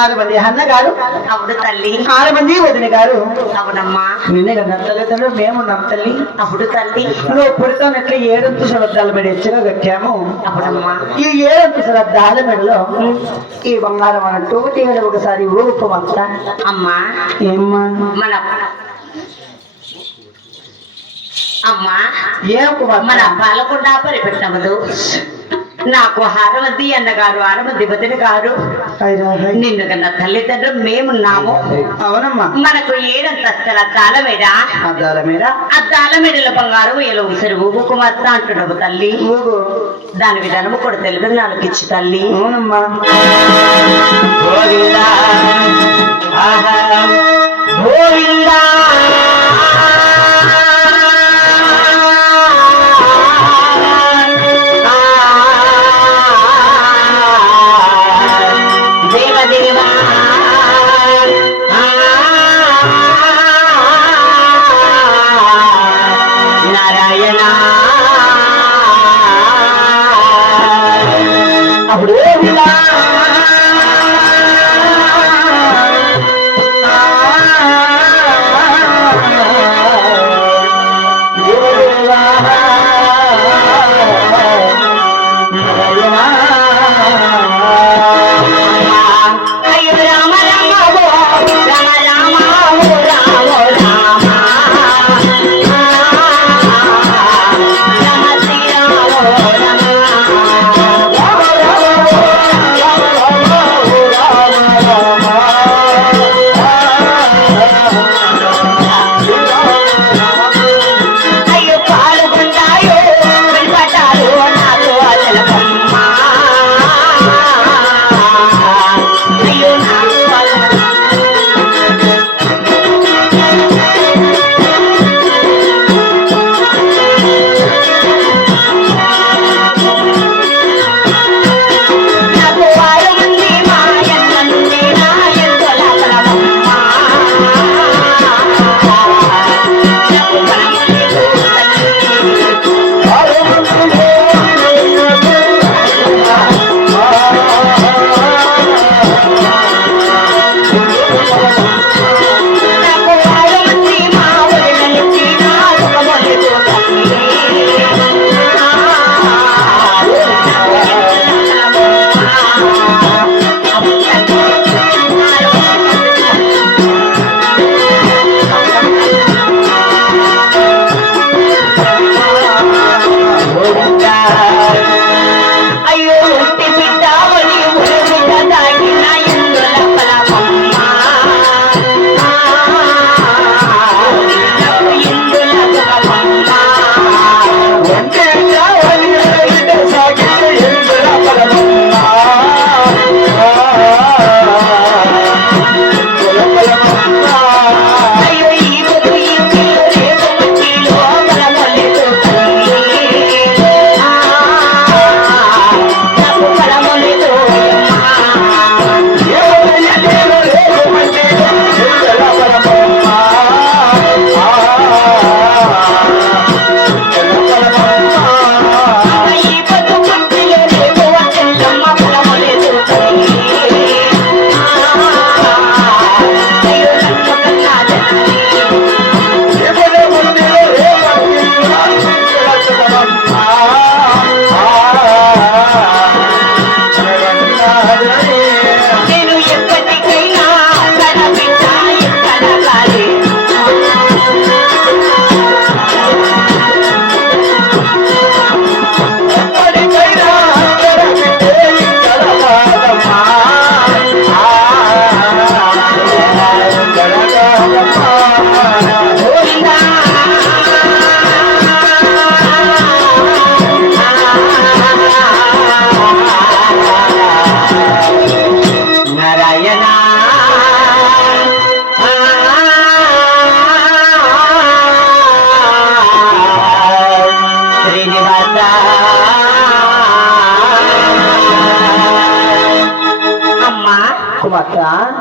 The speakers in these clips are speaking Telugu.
6 మంది అన్నగారు, అవును తల్లి. 6 మంది వదిన గారు. అవునమ్మా. నిన్నే కదా తల్లిదండ్రులు మేమున్నాం తల్లి. అవును తల్లి. నువ్వు పుడతానట్లు 7 అంతస్తుల అద్దాల మెడ ఎచ్చగా కట్టాము. అవునమ్మా. ఈ 7 అంతస్తుల అద్దాల మెడలో ఈ బంగారం అన్నట్టు ఒకసారి ఊరుకోమంతా. అమ్మా ఏమ్మా మన అమ్మా ఏం మన పాలకుండా పరిపెట్టమదు. నాకు 6 మంది అన్నగారు, 6 మంది వదిన గారు, నిన్ను కన్నా తల్లిదండ్రులు మేమున్నాము. అవునమ్మా. మనకు 7 అంతస్తుల అద్దాల మీద అద్దాల మెడల బంగారం ఎలా ఉసరు ఊగు కుమార్తె అంటున్నావు తల్లి. దాని విధానము కూడా తెలుగు నాలుగు ఇచ్చి తల్లి. అవునమ్మా. గోవిందా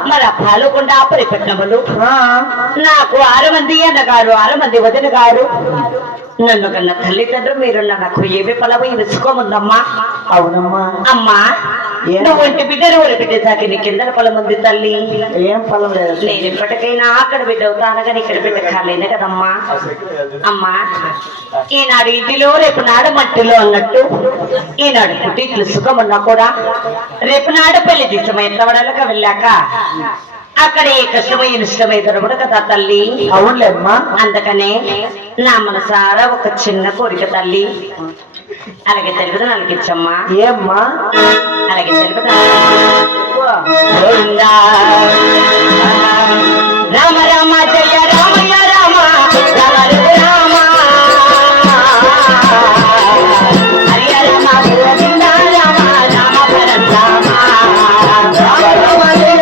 మన పాలకొండ పరిపట్నములు నాకు 6 మంది అన్నగారు, 6 మంది వదిన గారు, నన్ను కన్న తల్లిదండ్రులు మీరు నాకు ఏమి పొలవు విసుకోముందమ్మా. అవునమ్మా. అమ్మా నువ్వు ఇంటి బిడ్డను ఒరి బిడ్డ తాకి నీ కింద పొలం ఉంది తల్లి. ఏం పొలం లేదు. నేను ఇప్పటికైనా అక్కడ బిడ్డ అవుతాను కానీ ఇక్కడ బిడ్డ కాలేను కదమ్మా. అమ్మా ఈనాడు ఇంటిలో రేపు నాడు మట్టిలో అన్నట్టు ఈనాడు పుట్టిట్లు సుఖమున్నా కూడా రేపు నాడు పెళ్లి తీసమైన వడలకు వెళ్ళాక అక్కడ ఏ కష్టమై ఇష్టమై దొరకడు కదా తల్లి. అవునులేమ్మా. అందుకనే నా మనసారా ఒక చిన్న కోరిక తల్లి. అలాగే తెలుపుదా నలికిచ్చమ్మా. ఏమ్మా? అలాగే తెలుపుదా. రామ రామ జయ రామయ్య రామ రామ రామ హరి రామ గోవింద రామ రామ పరంధామ రామ రామ జయ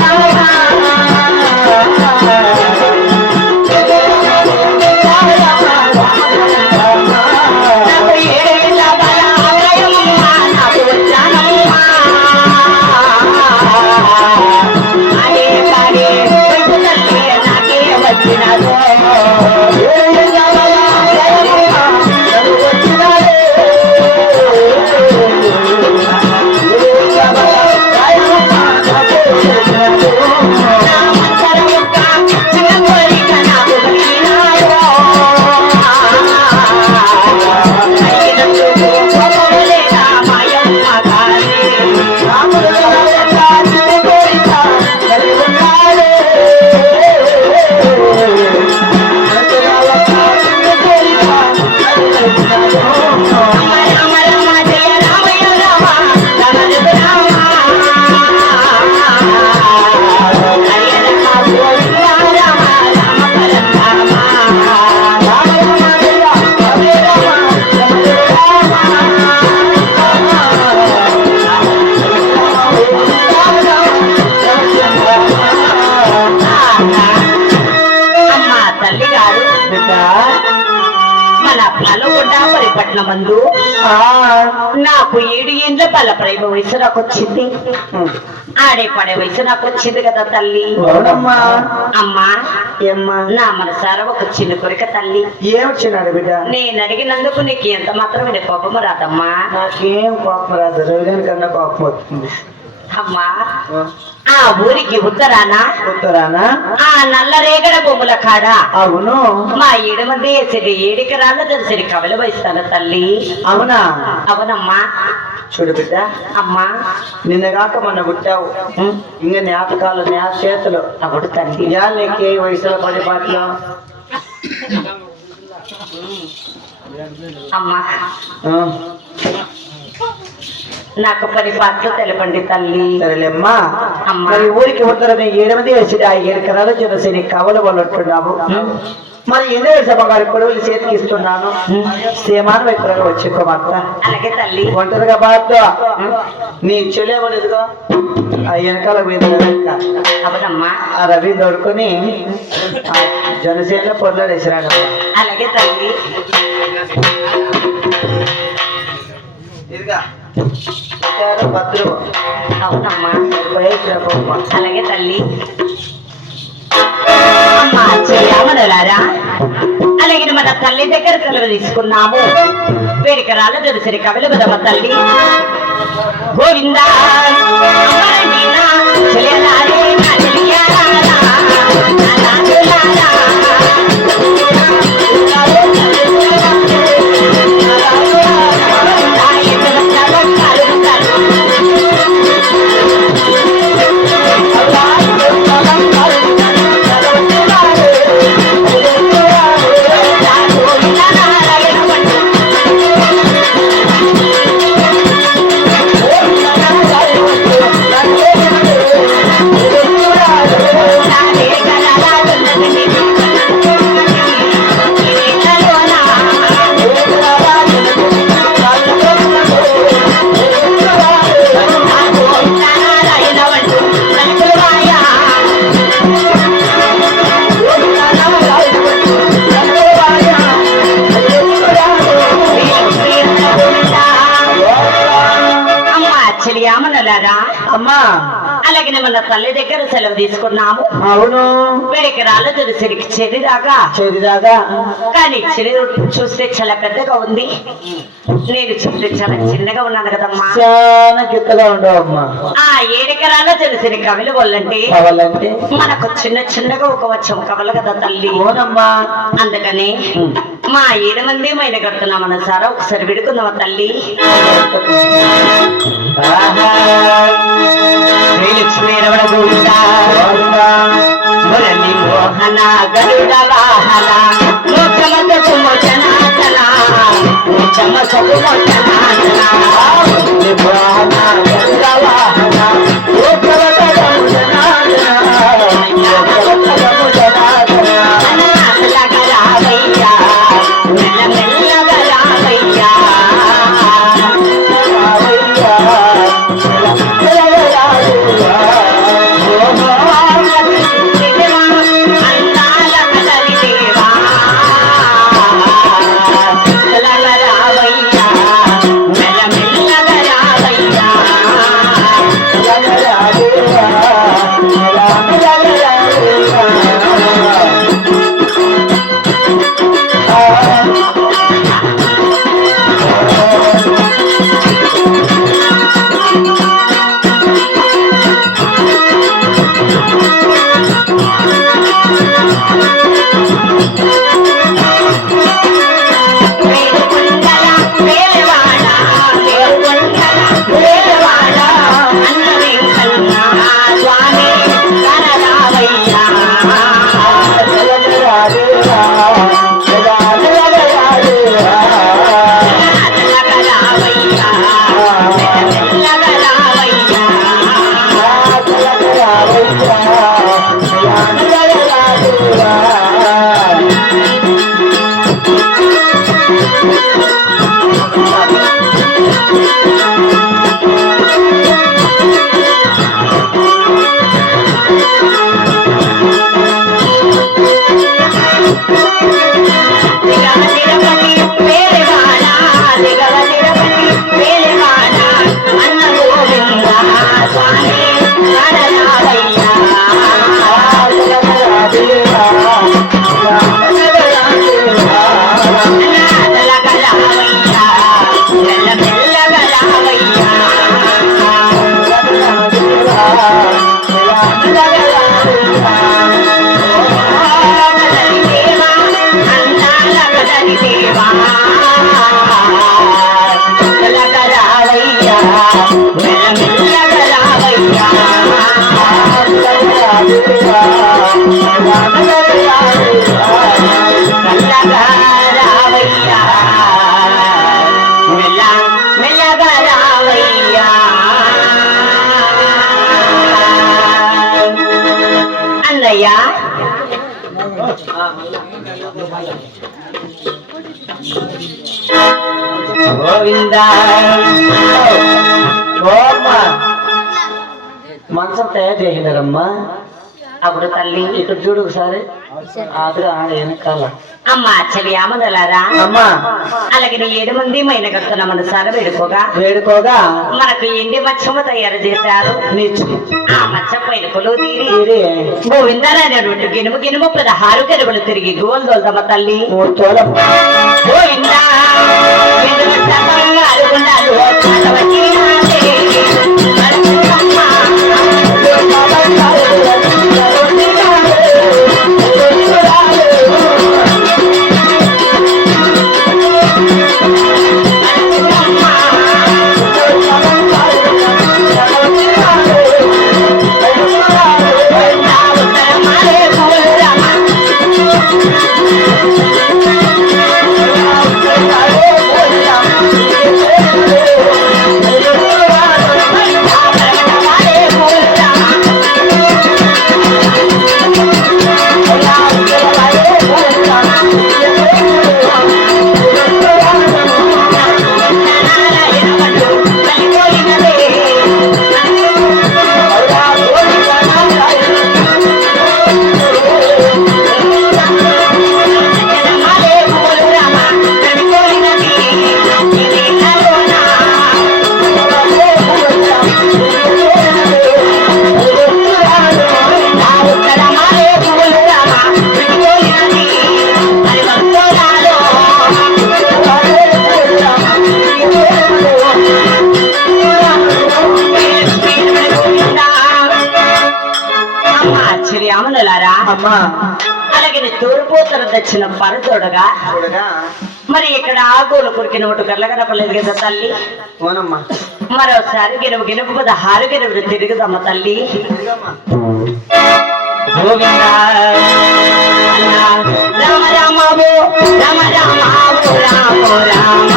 రామయ్య రామ మందు నాకు 7 ఏండ్ల బల ప్రేమ వయసు నాకు వచ్చింది. ఆడే పడే వయసు నాకు వచ్చింది కదా తల్లి. అమ్మా ఏమ్మా? నా మనసారా ఒక చిన్న కోరిక తల్లి. ఏమొచ్చినాడు బిడ్డ? నేను అడిగినందుకు నీకు ఎంత మాత్రమే కోపం రాదమ్మా. నాకేం కోపం రాదు, రోజు కన్నా కోపం వస్తుంది. అమ్మా ఆ ఊరికి ఉత్తరానా ఆ నల్లరేగడ బొమ్మల కాడ అవును మా 7 మంది వేసేది 7 ఎకరాల తెలిసి కవల వహిస్తాను తల్లి. అవునా? అవునమ్మా. చూడు బిడ్డ, అమ్మా నిన్నగాక మొన్న పుట్టావు, ఇంకా జ్ఞాపకాలు జ్ఞా చేతులు అప్పుడు తల్లి నీకే వయసులో 10 పాటలు. అమ్మా నాకు 10 పాటలు తెలపండి తల్లి. సరేలేమ్మా. అమ్మా మరి ఊరికి ఉత్తరం 7 మంది వేసి 7 ఎకరాలు చిన్న కవల వాళ్ళు ఉంటున్నాము. మరి ఎన్నో సభగారి కొడువులు చేతికి ఇస్తున్నాను. సేమాను వైపుగా వచ్చుకోమంట. అలాగే తల్లి. ఒంటరిగా బాధ నీ చెల్లెవలేదుగా ఆ వెనకాల మీద అవునమ్మా. ఆ రవి దొడుకొని జనసేన పొందడేసిరాడు. అలాగే తల్లి. ఇదిగా భద్రు. అవునమ్మా. బొమ్మ. అలాగే తల్లి. అమ్మా చేయమనలారా అలాగే మన తల్లి దగ్గర సెలవు తీసుకున్నాము. వేడికరాల దొరిసరి కవిలు కదమ్మ తల్లి. గోవిందా అలాగే మన తల్లి దగ్గర సెలవు తీసుకున్నాము. అవును, వీడికి రాళ్ళ తులసిరికి చెరిదాకా చెరిదాగా కానీ చెరి చూస్తే చాలా పెద్దగా ఉంది, నేను చూస్తే చాలా చిన్నగా ఉన్నాను కదమ్మా. చాలా గిత్తగా ఉండవమ్మా. ఆ 7 ఎకరాల తులసిని కవిలు వాళ్ళంటే కావాలంటే మనకు చిన్న చిన్నగా ఒక వచ్చం కవలు కదా తల్లి. అవునమ్మా. అందుకని మా 7 మంది మైన కడుతున్నాం సారా ఒకసారి విడుకుందామా తల్లి. శ్రీలక్ష్మీ రమణ గోవింద మురళి మోహన గరుడ వాహన మోక్షమతకు మోచనాచన మోక్షమతకు మోచనాచన మోహన గరుడ వాహన మోక్షమతకు మోచనాచన మోక్షమతకు మోచనాచన అనాథలగా రావయ్యా మెల్లమెల్లగా రావయ్యా అన్నయ్యా గోవిందా మంచం తయారు చేసినారమ్మా. అప్పుడు తల్లి ఇక్కడ చూడు ఒకసారి ఆడ వెనకాల అమ్మా చెవి ఆమదలారా అమ్మా. అలాగే 7 మంది మైన కడుతున్న మన సార వేడుకోగా మనకు ఎండి మచ్చము తయారు చేశారు. ఆ మచ్చ పైలుకలు తీరి గోవిందరానటువంటి గినుము గినుము 16 కెరువులు తిరిగి గోలు దోల్దమ్మ తల్లి. Govinda Thank you. తూర్పోతర దక్షిణ పరచోడగా చూడగా మరి ఇక్కడ ఆగోలు కొరికిన ఒకటి కళ్ళ కనపలేదు కదా తల్లి. అవునమ్మా. మరోసారి గినుపు గినుపు 16 గినుపులు తిరుగుదమ్మ తల్లి. గోవింద రామ రామ రామ రామ రామ రామ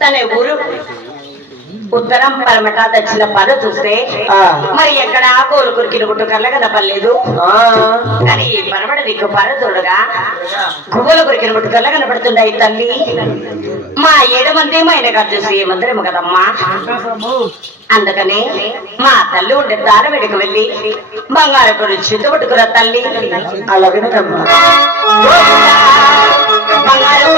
తన ఊరు ఉత్తరం పరమట దక్షిణ పద చూస్తే మరి ఎక్కడ ఆకోలు కురికిన గుట్టు కళ్ళ కనపడలేదు. కానీ ఈ పరమట నీకు పర చూడగా గువ్వలు కురికిన గుట్టు కళ్ళ కనపడుతున్నాయి తల్లి. మా 7 మంది మా ఆయన కాదు చూసి ఏమందరేమో కదమ్మా. అందుకని మా తల్లి ఉండే దారవిడికి వెళ్ళి బంగారు గురించి చింతపట్టుకురా తల్లి. అలాగే బంగారు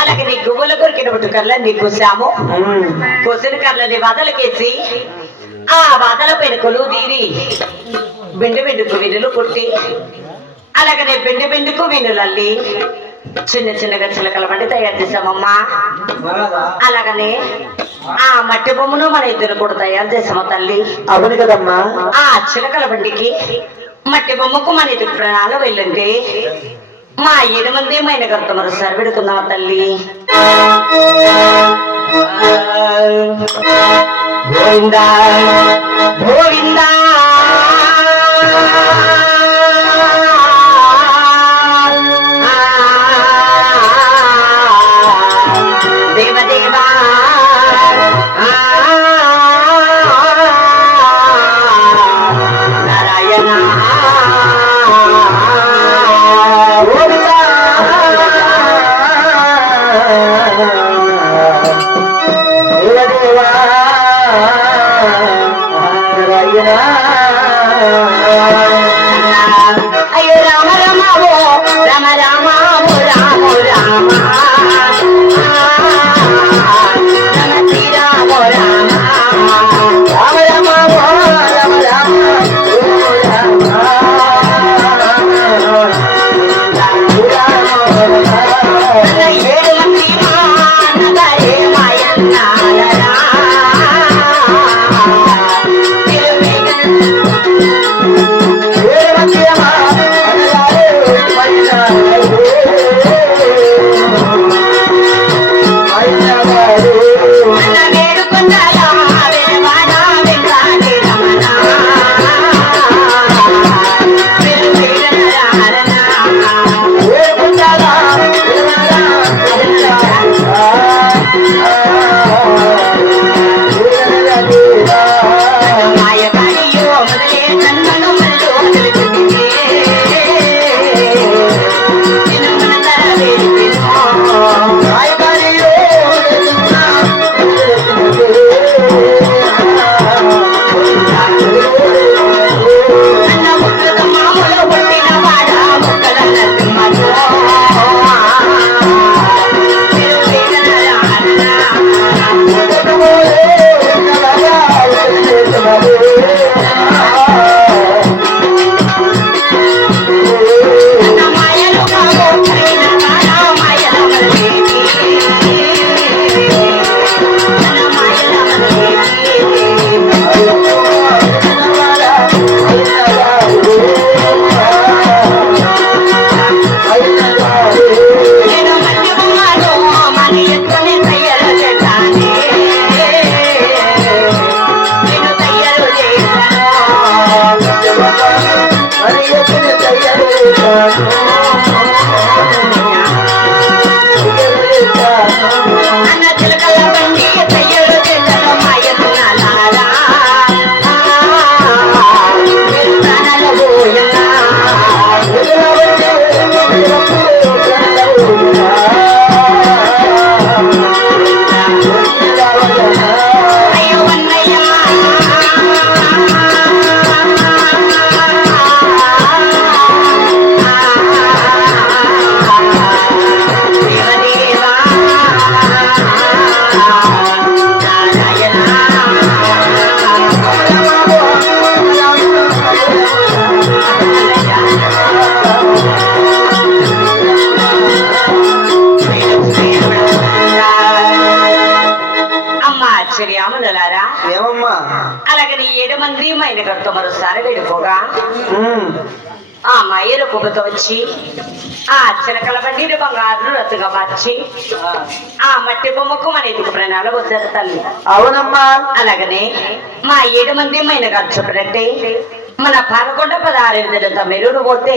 అలాగే నీ గువ్వల కొరికినప్పుడు కల్లా నీ కోసాము. కోసిన కళ్ళని వదలకేసి ఆ వదల పైన కొలువు తీరి బెండు బెండుకు వినులు కొట్టి అలాగనే బెండు బెండుకు వినులల్లి చిన్న చిన్నగా చిలకల బండి తయారు చేసామమ్మా. అలాగనే ఆ మట్టి బొమ్మను మన ఇద్దరు కూడా తయారు చేసాము తల్లి. అవును కదమ్మా. ఆ చిలకల బండికి మట్టి బొమ్మకు మన ఎదుగు ప్రాణాలు వెళ్ళంటే మా 7 మంది మైన గర్త మరోసారి పెడుకుందాం తల్లి. గోవిందా గోవిందా దేవదేవా నారాయణ అయ్యో రామ రామ ఓ రామ రామ ఓ రామ రామ రామ శ్రీరామ రామ రామ రామ ఓ రామ రామ ఏడు మంది మానగారే మాయన్నారా ఏమమ్మా అలాగే 7 మంది మైన గర్త మరోసారి వెళ్ళిపోగా ఆ మాయల పొగతో వచ్చి ఆ చిలకల బండిని బంగారు రత్తుగా మార్చి ఆ మట్టి బొమ్మకు మన ఎదుగు ప్రాణాలు వచ్చారు తల్లి. అవునమ్మా. అలాగనే మా 7 మంది మైన గారు చెప్పినట్టే మన 11-16 మెరుగు పోతే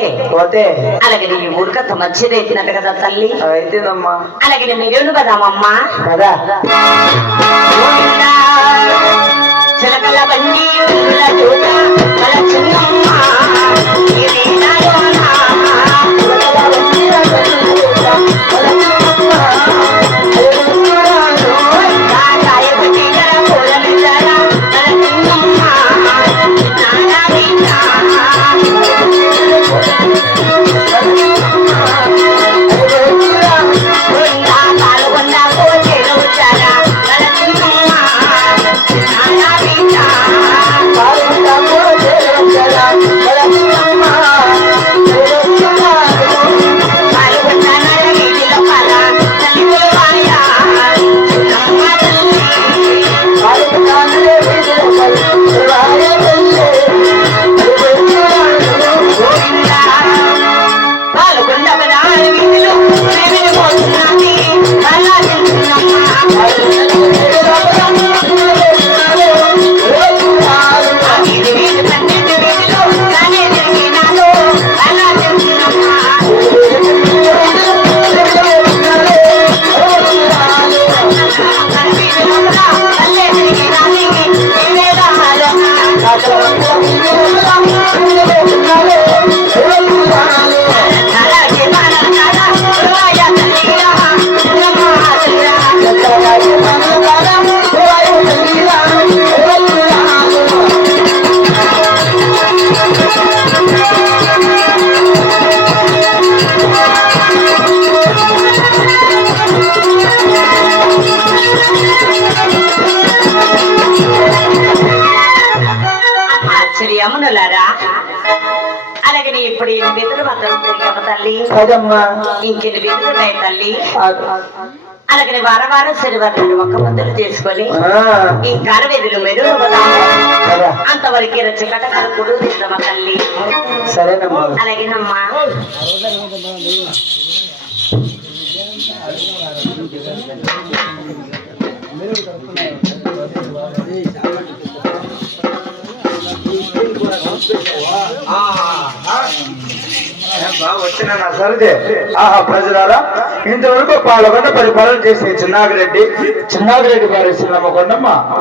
అలాగే నీ ఊరికంత మంచిది అవుతున్నట్టు కదా తల్లి. అయితేనమ్మా. అలాగే మెరుగు కదామమ్మా కదా. చిలకల బండి చిన్నమ్మ Para ఇప్పుడు ఎన్ని విధులు మాత్రం తిరిగాము తల్లి కదమ్మా ఇంకెన్ని విధులు ఉన్నాయి తల్లి ఆ, అలాగే వారం శనివారం ఒక్క పొద్దులు చేసుకొని ఆ, ఈ కరవేదులు మెరు కదా. అంతవరకు రచ్చ కథ కొడు తింటామా తల్లి సరేనమ్మా అలాగేనమ్మా వచ్చిన నా సరిదే ఆహా ప్రజలారా ఇంతవరకు పాల్గొన్న పరిపాలన చేసే చిన్నాగిరెడ్డి గారి చిన్నమ్మ కొండమ్మ